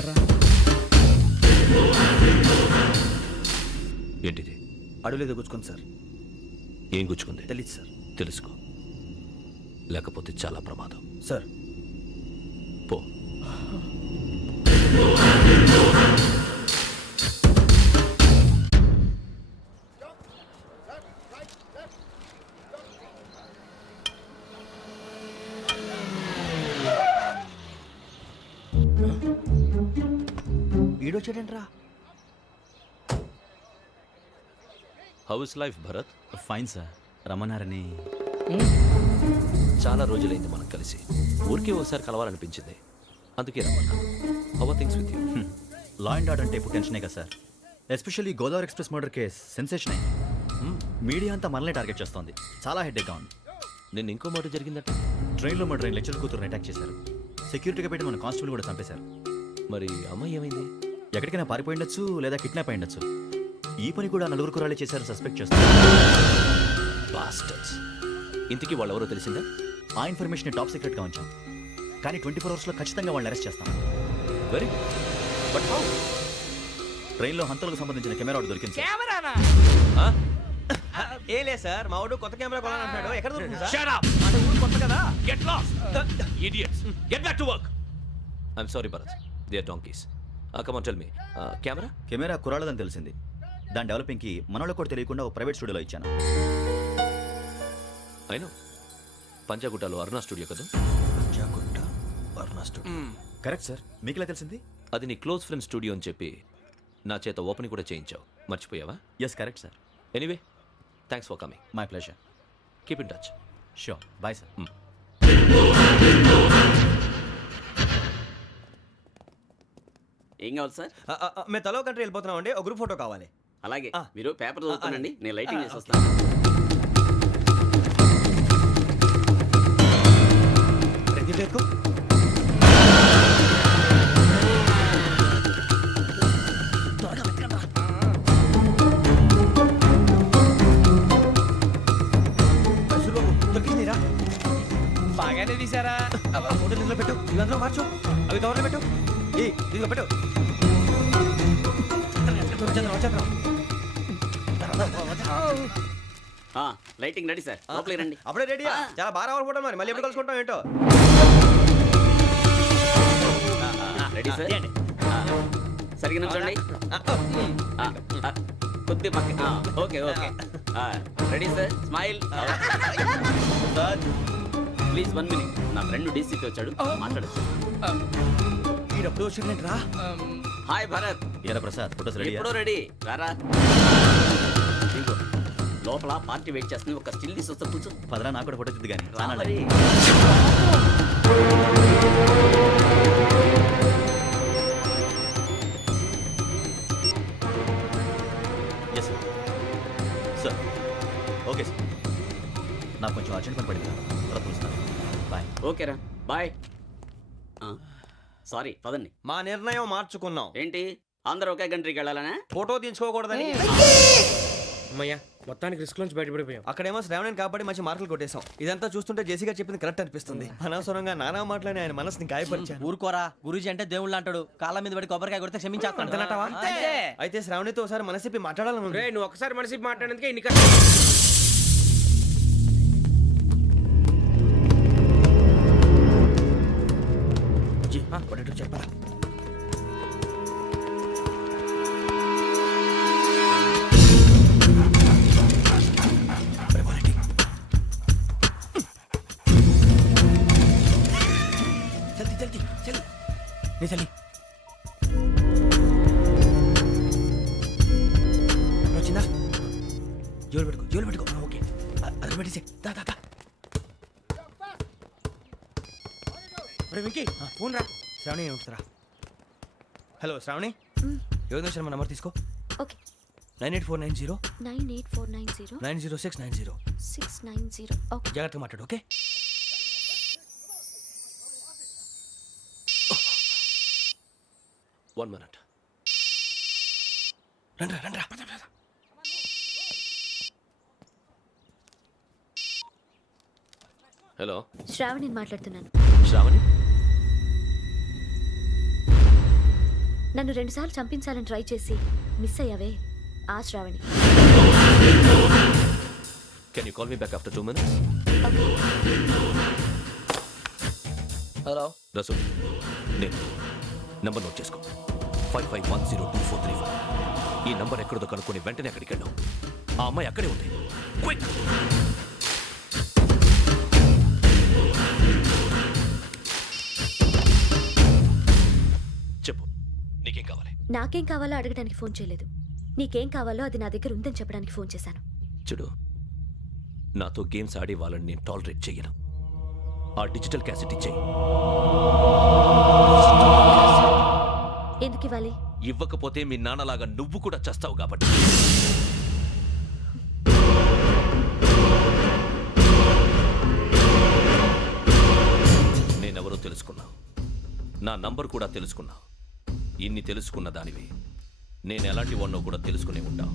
గుచ్చుకున్నారా? ఏంటిది? అడవిలో గుచ్చుకుంది సార్. ఏం గుచ్చుకుంది? తెలీదు సార్. తెలుసుకో, లేకపోతే చాలా ప్రమాదం. సార్ పో. ఈడొచ్చాడేంట్రా? How is life Bharat? Fine sir. రమ్మన్నారని. చాలా రోజులైంది మనం కలిసి. ఊరికే ఒకసారి కలవాలనిపించింది, అందుకే రమ్మన్నా. How are things with you? Law and order అంటే ఇప్పుడు టెన్షనే కదా sir. Especially Godavari express murder case sensation అయింది. మీడియా అంతా మనల్ని టార్గెట్ చేస్తోంది. చాలా హెడ్ఏక్గా ఉంది. నిన్న ఇంకో మాట జరిగిందట. ట్రైన్లో మా ట్రైన్ లెక్చర్ కూతురుని అటాక్ చేశారు. సెక్యూరిటీగా పెట్టి మన కానిస్టేబుల్ కూడా చంపేశారు. మరి అమ్మాయి ఏమైంది? ఎక్కడికైనా పారిపోయి ఉండొచ్చు, లేదా కిడ్నాప్ అయి ఉండొచ్చు. ఈ పని కూడా నలుగురు కురాలే చేశారు సస్పెక్ట్ చేస్తారు. బాస్టర్స్. ఇంతకీ వాళ్ళెవరో తెలిసిందా? ఆ ఇన్ఫర్మేషన్ టాప్ సీక్రెట్గా ఉంచాం, కానీ 24 అవర్స్లో ఖచ్చితంగా వాళ్ళని అరెస్ట్ చేస్తాం. Very but how? ట్రైన్లో హంతలకు సంబంధించిన కెమెరా ఒకటి దొరికింది సార్. కెమెరానా? ఏలే సార్, మా వాడు కొత్త కెమెరా కొనాలంటున్నాడు. ఎక్కడ దొరుకుతుంది సార్? Shut up! అంటే ఊరు కొత్త కదా. Get lost! Idiots! Get back to work! I'm sorry, Bharat. They are donkeys. Come on, tell me. Camera? Camera కురాలదని తెలిసింది. దాని డెవలపింగ్కి మనోళ్ళకి కూడా తెలియకుండా ఒక ప్రైవేట్ స్టూడియోలో ఇచ్చాను. I know. పంజాగుట్టలో అరుణ స్టూడియో కదా? పంజాగుట్ట అరుణ స్టూడియో. Correct sir. మీకు ఎలా తెలిసింది? అది నీ క్లోజ్ ఫ్రెండ్ స్టూడియో అని చెప్పి నా చేత ఓపెన్ కూడా చేయించావు. మర్చిపోయావా? Yes correct sir. Anyway, thanks for coming. My pleasure. Keep in touch. Sure. Bye sir. ఏం కావాలి సార్? మేము తలో కంట్రీ వెళ్ళిపోతున్నాం అండి. ఒక గ్రూప్ ఫోటో కావాలి. అలాగే మీరు పేపర్ చదువుతానండి, నేను లైటింగ్ చేసి వస్తాను. బాగానే తీసారా? ఫోటో ఇందులో పెట్టు, ఇవి అందులో మార్చు, అవి కవర్లో పెట్టు. ఇదిగో పెట్టు. లైటింగ్ రెడీ సార్, లోపలికి రండి. అప్పుడే రెడీ. చాలా బాగా రావాలి ఫోటో. మరి మళ్ళీ ఎప్పుడు కలుసుకుంటాం ఏంటో. Ready sir. సరిగ్గా నుంచోండి. కొద్ది పక్క. Okay okay. Ready sir. Smile. Please 1 minute. నా ఫ్రెండ్ డీసీకి వచ్చాడు, మాట్లాడచ్చు. ఈడప్పుడు వచ్చిందంటరా. హాయ్ భరత్. ఏరా ప్రసాద్, ఫోటోస్ రెడీ? ఎప్పుడో రెడీ. రారా. ఇంకో లోపల పార్టీ వెయిట్ చేస్తుంది. ఒక స్టిల్ తీసి వస్తా, కూర్చో. పదరా, నాకు కూడా ఫోటో తిద్ది కానీ. మరి yes sir. Sir okay sir. నాకు కొంచెం అర్జెంట్ పని పడింది, తర్వాత చూస్తాను. బాయ్. ఓకేరా, బాయ్. సారీ, పదండి. మా నిర్ణయం మార్చుకున్నాం. ఏంటి, అందరూ ఒకే కంట్రీకి వెళ్ళాలనే? ఫోటో తీసుకోకూడదని. అమ్మయ్యా, మొత్తానికి రిస్క్ నుంచి బయటపడిపోయాం. అక్కడేమో శ్రావణిని కాబట్టి మంచి మార్కులు కొట్టేశాం. ఇదంతా చూస్తుంటే జేసీగా చెప్పింది కరెక్ట్ అనిపిస్తుంది. అనవసరంగా నానా మాటలని ఆయన మనసుని గాయపరిచాను. ఊరుకోరా, గురూజీ అంటే దేవుళ్ళు అంటాడు. కాళ్ళ మీద పడి కొబ్బరికాయ కొడితే క్షమించేస్తాడు. అయితే శ్రావణితో ఒకసారి మనసిప్పి మాట్లాడాలను. రే, నువ్వు ఒకసారి మనసి మాట్లాడేందుకే ఇన్ని చెప్పరా. చలి వచ్చిందా? జోలు పెట్టుకో. ఓకే, అది పెట్టేసి దా. వెంకీ, ఫోన్ రా. శ్రావణి ఏమిట్రా? హలో శ్రావణి, యోగేంద్ర శర్మ నంబర్ తీసుకో. ఓకే. 98490 98490 90690. 690. ఓకే, జాగ్రత్తగా మాట్లాడు. ఓకే. One minute. రండ్రా. హలో, శ్రావణిని మాట్లాడుతున్నాను. శ్రావణి. నన్ను 2 సార్లు చంపించాలని ట్రై చేసి మిస్ అయ్యావే ఆ Shravani. Can you call me back after 2 minutes? Hello Rasu, నేను నంబర్ నోట్ చేసుకో. 55102435. ఈ నంబర్ ఎక్కడదో కనుక్కొని వెంటనే అక్కడికి వెళ్ళాం. ఆ అమ్మాయి అక్కడే ఉంది. క్విక్! చెప్పు, నీకేం కావాలి? నాకేం కావాలో అడగడానికి ఫోన్ చేయలేదు. నీకేం కావాలో అది నా దగ్గర ఉందని చెప్పడానికి ఫోన్ చేశాను. చూడు, నాతో గేమ్స్ ఆడే వాళ్ళని నేను టాలరేట్ చెయ్యను. ఆ డిజిటల్ క్యాసెట్ ఇచ్చేయి. ఎందుకు ఇవ్వాలి? ఇవ్వకపోతే మీ నాన్నలాగా నువ్వు కూడా చస్తావు కాబట్టి. నేనెవరో తెలుసుకున్నావు, నా నంబర్ కూడా తెలుసుకున్నావు. ఇన్ని తెలుసుకున్న దానివి నేను ఎలాంటి వాడినో కూడా తెలుసుకునే ఉంటావు.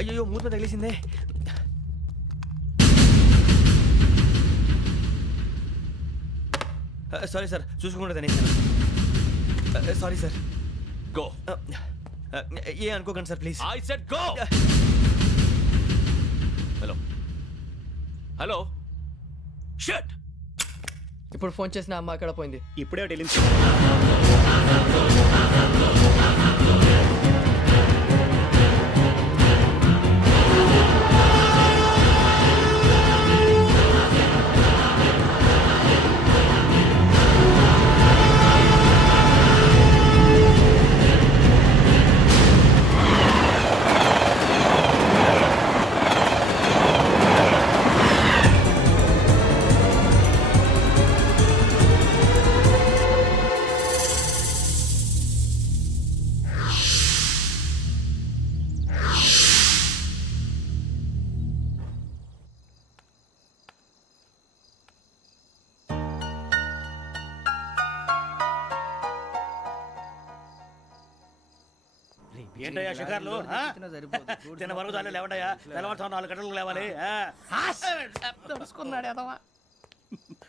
అయ్యో మూత తగిలేసిందే. సారీ సార్, చూసుకుంటా తినేసాను. Sorry sir. గో. ఏ అనుకోకండి sir please. I said go. Hello hello, shut. ఇప్పుడు ఫోన్ చేసిన అమ్మ అక్కడ పోయింది. ఇప్పుడే వెళ్ళింది. ఏంటయ్యా షికార్లు? తిన్న వరకు చాలు లేవండయ్యా. తెల్లవారుతో 4 గంటలకు లేవాలి. తెలుసుకున్నాడు ఎదవా.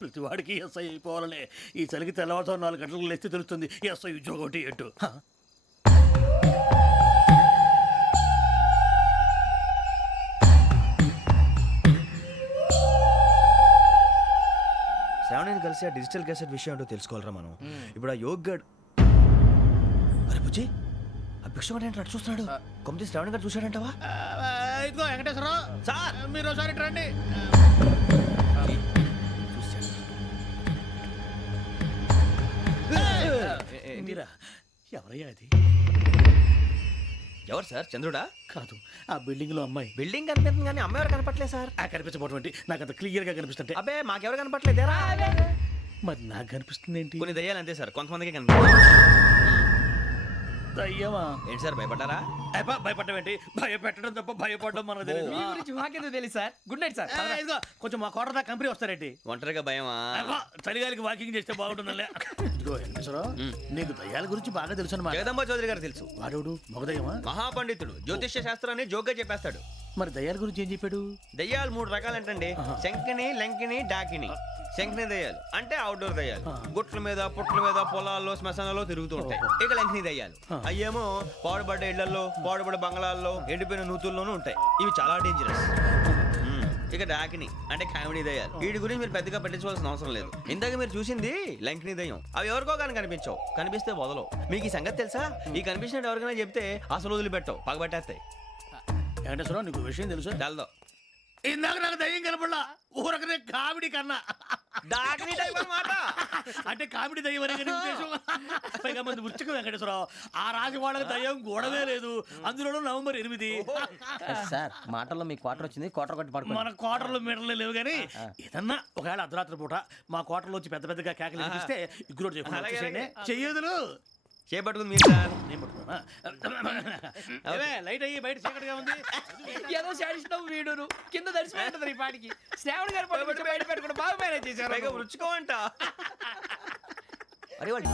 ప్రతి వాడికి ఎస్ఐ అయిపోవాలనే. ఈ చలికి తెల్లవారుతో 4 గంటలకు లేస్తే తెలుస్తుంది ఎస్ఐ ఉద్యోగం ఒకటి ఎట్టు. శ్రావణిని కలిసి ఆ డిజిటల్ క్యాసెట్ విషయం ఏంటో తెలుసుకోవాలరా మనం. ఇప్పుడు ఆ యోగ్ గడ్, అరే బుజ్జి, ఆ భిక్షం ఏంటో చూస్తున్నాడు. కొమ్మిది శ్రావణి గారు చూశాడంటావా? ఇదిగో వెంకటేశ్వరరావు సార్, మీరు ఒకసారి రండి. మీరా? ఎవరయ్యా అది? ఎవరు సార్? చంద్రుడా? కాదు, ఆ బిల్డింగ్ లో అమ్మాయి. బిల్డింగ్ కనిపిస్తుంది కానీ అమ్మాయి ఎవరు కనపట్లేదు సార్. కనిపించబోటువంటి నాకు అంత క్లియర్ గా కనిపిస్తుంటే. అబ్బే మాకెవరు కనపట్లేదేరా? మరి నాకు కనిపిస్తుంది ఏంటి? కొన్ని దయ్యాలు అంతే సార్, కొంతమందికి కనిపిస్తుంది. అయ్యమా ఏంటి సార్ భయపడ్డారా? భయపడడం ఏంటి? భయపెట్టడం తప్ప భయపడడం మనకు తెలియదు. మీ గురించి మాకెందుకు తెలియదు సార్. Good night sir. ఇదిగో కొంచెం మా కోట దాకా కంపెనీ వస్తారేంటి? ఒంటరిగా భయమా? చలిగాలికి వాకింగ్ చేస్తే బాగుంటుందిలే. ఇదిగో వెంకటేశ్వరరావు, నీకు దయ్యాల గురించి బాగా తెలుసు అన్నమాట. జగదంబ చౌదరి గారు తెలుసు. వాడోడు మగదయ్యమా? మహాపండితుడు, జ్యోతిష్య శాస్త్రాన్ని జోగ్గా చెప్పేస్తాడు. మరి దయ్యాల గురించి ఏం చెప్పాడు? దయ్యాలు 3 రకాలంటండి. శంకిని, లంకిని, డాకిని. శంకిని దయ్యాలు అంటే అవుట్డోర్ దయ్యాలు, గుట్ల మీద పుట్ల మీద పొలాల్లో శ్మశానాల్లో తిరుగుతూ ఉంటాయి. ఇక లంకిని దయ్యాలు అయ్యేమో పాడుబడ్డ ఇళ్లలో, పాడుబడ్డ బంగ్లాల్లో, ఎండిపోయిన నూతుల్లోనూ ఉంటాయి. ఇవి చాలా డేంజరస్. ఇక డాకిని అంటే కామెడీ దయ్యాలు. వీటి గురించి మీరు పెద్దగా పట్టించుకోవాల్సిన అవసరం లేదు. ఇందాక మీరు చూసింది లంకిని దయ్యం. అవి ఎవరికో కానీ కనిపించవు, కనిపిస్తే వదలవు. మీకు ఈ సంగతి తెలుసా? ఈ కనిపించినట్టు ఎవరికైనా చెప్తే అసలు వదిలిపెట్టవు, పగబట్టేస్తాయి. వెంకటేశ్వరరావు, నీకు విషయం తెలుసు? తెలదో. ఇందాక నాకు దయ్యం కనపడలా, ఊరకనే కామెడీ కన్నా. డాకిని టైప్ అన్నమాట. అంటే కామెడీ దయ్యం అనే కదా ఉద్దేశం. పైగా మంది వృచ్చిక వెంకటేశ్వరరావు ఆ రాజు వాళ్ళకి దయ్యం గొడవే లేదు. అందులోనూ నవంబర్ 8. సార్ మాటల్లో మీ క్వార్టర్ వచ్చింది, క్వార్టర్ కొట్టి పడుకో. మన క్వార్టర్లో మీటర్లు లేవు కానీ ఏదన్నా ఒకవేళ అర్ధరాత్రి పూట మా క్వార్టర్లో వచ్చి పెద్ద పెద్దగా కేకలు వినిపిస్తే ఇగ్గురు అలాగే, అలాగే. చెయ్యదులు చేపట్టుకుంది మీరు సార్. నేను పట్టుకున్నా ఏమే, లైట్ అయ్యి బయట చీకటిగా ఉంది. ఏదో శాడిస్తున్నావు వీడును కింద దర్శనం ఈ పాటికి శ్రావణ్ గారు పట్టుకొచ్చి బయట పెట్టుకుంటే బాగా మేనేజ్ పైగా చేశారు. రుచుకోమంట. అరే వాళ్ళు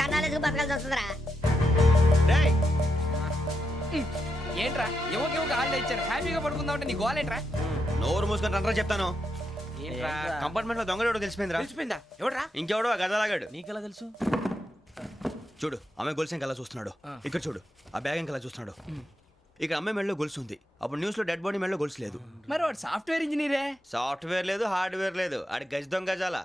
కన్నాలేసుకు బతకాల్సి వస్తుందిరా. డేయ్, ఏంట్రా ఎవరికి ఆళ్ళు ఇచ్చారు హ్యాపీగా పడుకుందాం అంటే నీ గోలేంట్రా? నోరు మూసుకొని రండ్రా చెప్తాను. ఏంట్రా కంపార్ట్మెంట్ లో దొంగడు తెలిసిపోయిందిరా. తెలిసిపోయిందా? ఎవడ్రా? ఇంకెవడో ఆ గదలాగాడు. నీకెలా తెలుసు? చూడు ఆమె గొలుసు ఇంకలా చూస్తున్నాడు. ఇక్కడ చూడు ఆ బ్యాగ్ ఇంకలా చూస్తున్నాడు. ఇక్కడ అమ్మాయి మెడలో గొలుసు ఉంది. అప్పుడు న్యూస్ లో డెడ్ బాడీ మెడలో గొలుసు లేదు. మరి వాడు సాఫ్ట్వేర్ ఇంజనీరే. సాఫ్ట్వేర్ లేదు, హార్డ్వేర్ లేదు. ఆడి గజ దొంగ గజాల.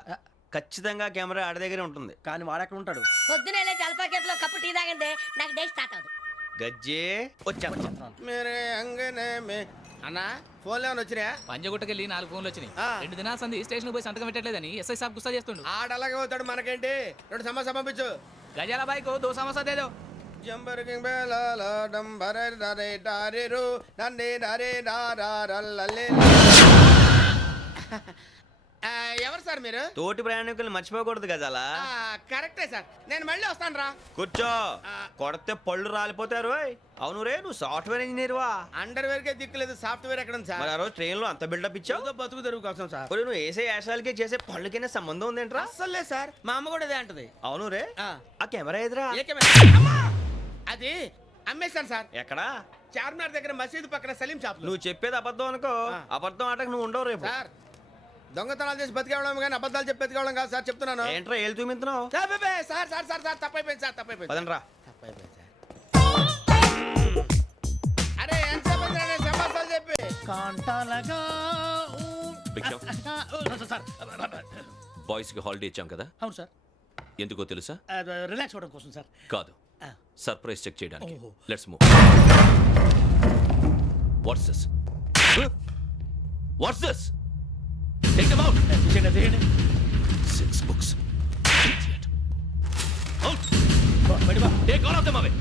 ఖచ్చితంగా కెమెరా ఆడి దగ్గరే ఉంటుంది. కానీ వాడెక్కడ ఉంటాడు? పొద్దునే లేచి అల్ఫా కేఫ్ లో కప్పు టీ తాగండి నాకు డే స్టార్ట్ అవుతుంది. గజ్జే వచ్చా. అన్నా ఫోన్లో వచ్చినా? పంజగుట్టకెళ్ళి 4 ఫోన్లు వచ్చినాయి. 2 దినాల సంది స్టేషన్ పోయి సంతకం పెట్టలేదని ఎస్ఐ సాబ్ గుస్తా చేస్తుండు. ఆడలాగే పోతాడు మనకేంటి? 2 సమస్య పంపించు. గజాల బైక్ 2 సమస్య దేదో. ఎవరు సార్ మీరు? తోటి ప్రయాణికులు మర్చిపోకూడదు గజాల. కరెక్టే సార్, నేను మళ్ళీ వస్తాను రా. కూర్చో. కొడితే పళ్ళు రాలిపోతారు. అవును రే, నువ్వు సాఫ్ట్వేర్ ఇంజనీర్ వా? అండర్వేర్ కే దిక్కులేదు, సాఫ్ట్వేర్ ఎక్కడ ఉంది సార్? మరి ఆ రోజు ట్రైన్ లో అంత బిల్డప్ ఇచ్చావు. బతుకు తెరువు కోసం సార్. ఒరేయ్, నువ్వు వేసే యాశాలకి చేసే పళ్ళకైనా సంబంధం ఉందేంట్రా? అస్సలే సార్, మా అమ్మ కూడా అదే అంటది. అవును రే, ఆ. ఆ కెమెరా ఎదురా అది అమ్మేశాను సార్. ఎక్కడా? చార్మినార్ దగ్గర మసీదు పక్కన సలీం షాప్ లో. నువ్వు చెప్పేది అబద్ధం అనుకో. అబద్ధం ఆటకు నువ్వు ఉండవు రేపు. సార్ దొంగతనాలు చేసి బతికేవడం కానీ అబద్ధాలు చెప్పి బతికేవడం కాదు సార్, చెప్తున్నాను. ఏంట్రా ఏళ్ళు చూపించినావు? Sir sir sir sir sir తప్పైపోయింది సార్, తప్పైపోయింది. పదండ్రా. తప్పైపోయింది సార్. అరే ఎంతసేపు అయిందిరా నేను సమాసాలు చెప్పి? కాంటాలగా భిక్షం, సార్ బాయ్స్ కి హాలిడే ఇచ్చాం కదా, అవును సార్. ఎందుకో తెలుసా? రిలాక్స్ అవ్వడం కోసం సార్. కాదు, సర్ప్రైజ్ చెక్ చేయడానికి. ఓహో. Let's move. What's this? What's this? Take them out. తీయండి. 6 books. Idiot. Out. Take all of them away.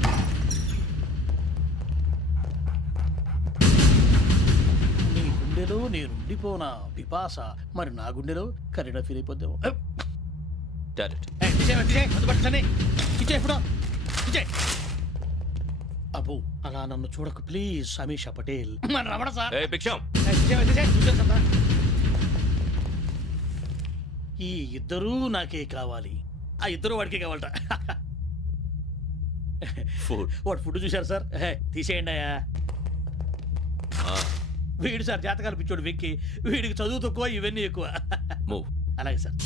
నీ గుండెలో నేనుండిపోనా పిపాస, మరి నా గుండెలో కరీడా ఫీల్ అయిపోద్దాము. Direct. అబ్బో అలా నన్ను చూడకు ప్లీజ్, సమీషా పటేల్. మన రమణ సార్. Hey, భిక్షం. ఈ ఇద్దరూ నాకే కావాలి, ఆ ఇద్దరు వాడికే కావాలట. Food. వాడు ఫుడ్ చూశారు సార్. తీసేయండి అయ్యా. Ah, వీడు సార్ జాతకాలు పిచ్చోడు వెక్కి, వీడికి చదువు తక్కువ ఇవన్నీ ఎక్కువ. move. అలాగే సార్.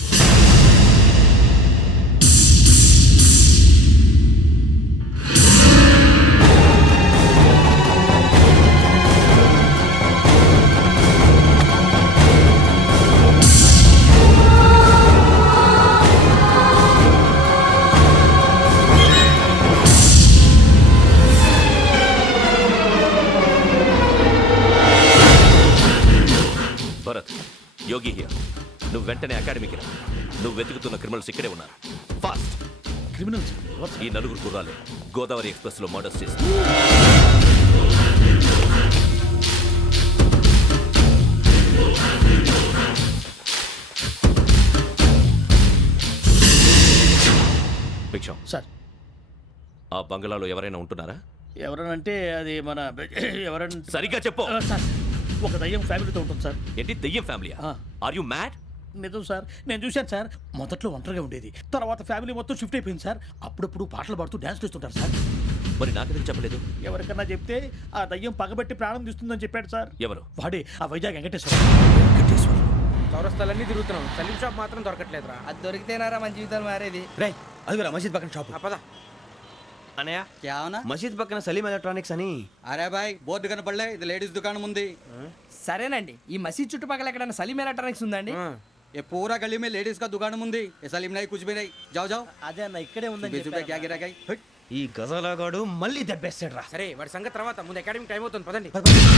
Bharat, Yogi here. నువ్వు వెంటనే అకాడమీకి రా. నువ్వు వెతుకుతున్న క్రిమినల్స్ ఇక్కడే ఉన్నారు. ఫాస్ట్. క్రిమినల్స్ ఈ 4 గుర్రాలు గోదావరి ఎక్స్ప్రెస్ లో మర్డర్స్ చేసి భిక్షం, సార్. ఆ బంగ్లాలో ఎవరైనా ఉంటున్నారా? ఎవరనంటే అది మన ఎవరంటే సరిగ్గా చెప్పు. సార్, ఒక దయ్యం ఫ్యామిలీతో ఉంటుంది సార్. ఏంటి దెయ్యం ఫ్యామిలీ? ఆ. Are you mad? నిజం సార్, నేను చూశాను సార్. మొదట్లో ఒంటరిగా ఉండేది, తర్వాత ఫ్యామిలీ మొత్తం షిఫ్ట్ అయిపోయింది సార్. అప్పుడప్పుడు పాటలు పాడుతూ డ్యాన్స్ చేస్తుంటారు సార్. మరి నాకెందుకు చెప్పలేదు? ఎవరికన్నా చెప్తే ఆ దయ్యం పగబెట్టి ప్రాణం తీస్తుందని చెప్పాడు సార్. ఎవరు? వాడే ఆ వైజాగ్ వెంకటేశ్వర. చౌరస్తాలన్నీ తిరుగుతున్నాం, సలీం షాప్ మాత్రం దొరకట్లేదురా. అది దొరికితేనారా మన జీవితాలు మారేది. రే అదిగురా మసీద్ పక్కన షాప్. పద. అనయ్య, क्या होना? మసీద్ పక్కన సలీం ఎలక్ట్రానిక్స్ అని. अरे भाई बोर्ड కనపడలే, ఇది లేడీస్ దుకాణం ఉంది. సరేనండి, ఈ మసీద్ చుట్టుపక్కల ఎక్కడైనా సలీం ఎలక్ట్రానిక్స్ ఉందండి? ये पूरा गली में लेडीज का दुकान मुंदी, ये सलीम नहीं कुछ भी नहीं. जाओ जाओ. అదే అన్న ఇక్కడే ఉందని 20 रुपए क्या చెప్పారు. गिरा गई. ఈ గజాలగాడు మళ్ళీ దెబ్బేస్తాడు రా. సరే వాడి సంగతి తర్వాత ముందు అకాడమిక్ టైం అవుతుంది పదండి